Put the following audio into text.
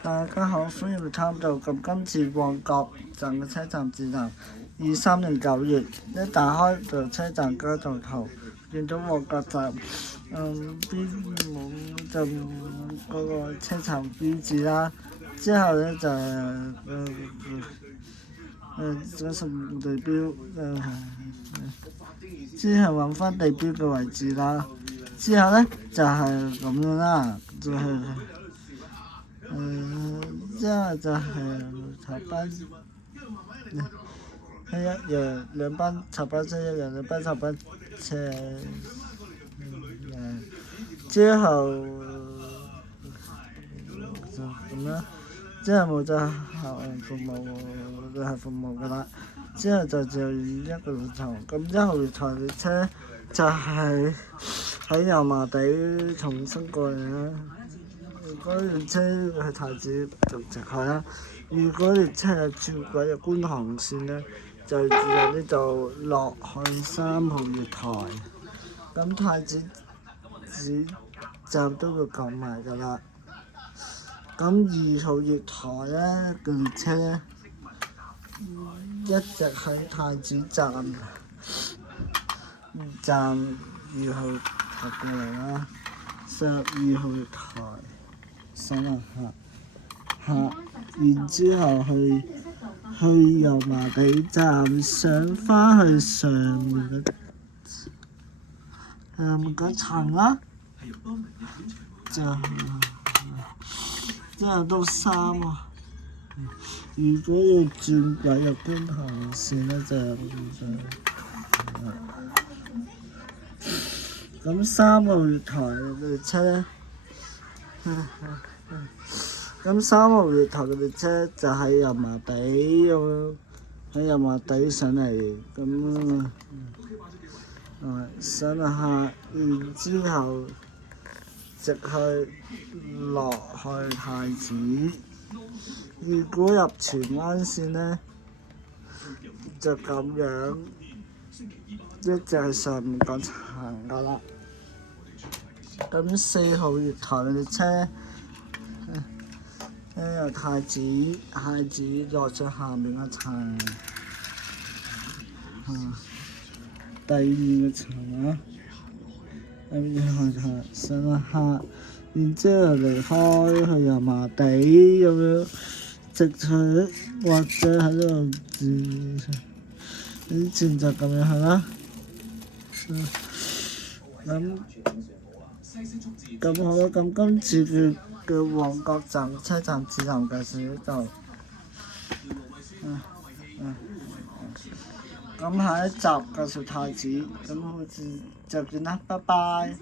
大家好，歡迎嚟參照。咁今次旺角站嘅車站指南，23年9月一打開就車站街道圖，見到旺角站邊冇就嗰個車站標誌啦。之後咧就嗰十地標之後揾翻地標嘅位置啦。之後咧就係咁樣啦，之後就係頭班一樣，兩班頭班車一樣，兩班頭班車之後就咁啦。之後冇就後服務就係服務㗎啦。之後就一個月台，咁一號月台嘅車就係喺油麻地重新過嚟啦。如果列車係太子就直去啦。如果列車係轉軌入觀塘線咧，就由呢度落去3號月台。咁太子站都會講埋㗎啦。咁2號月台咧嘅列車咧，一直喺太子站2號台過嚟啦。12號月台上下，然之後去油麻地站上返去上面嗰層啦。之後到3喎。如果要轉軌入觀塘線咧，咁3號月台嘅列車咧，咁3號月台嘅列車就喺油麻地咁樣，喺油麻地上嚟咁上下，然之後直去落去太子。如果入荃灣線咧，就咁樣一直係上面嗰層㗎啦。咁4號月台嘅列車由太子落咗下面嗰層，第2個層啦。咁上下，然之後離開去油麻地咁樣，直去或者喺度以前就咁樣去啦。咁好啦，咁今次嘅旺角站車站指南介紹呢度。咁下一集介紹太子，咁好似就見啦，拜拜。